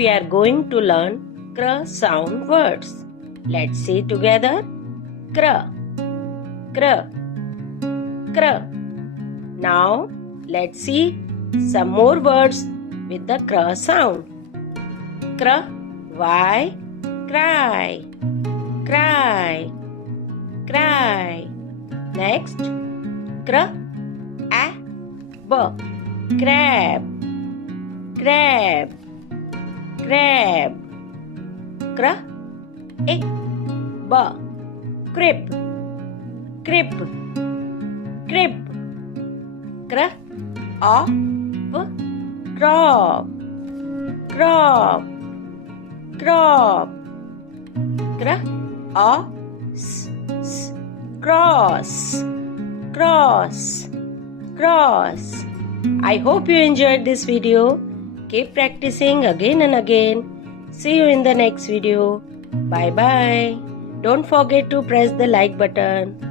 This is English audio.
we are going to learn cr sound words. Let's say together. Cr, cr, cr. Now let's see some more words with the cr sound. Cr, y, cry, cry, cry. Next, cr, a, b, crab, crab, crab. Cr, a, b, crib, crib, crib. Cr, o, p, crop, crop, crop. Cr, o, s, s, cross, cross, cross. I hope you enjoyed this video. Keep practicing again and again. See you in the next video. Bye bye. Don't forget to press the like button.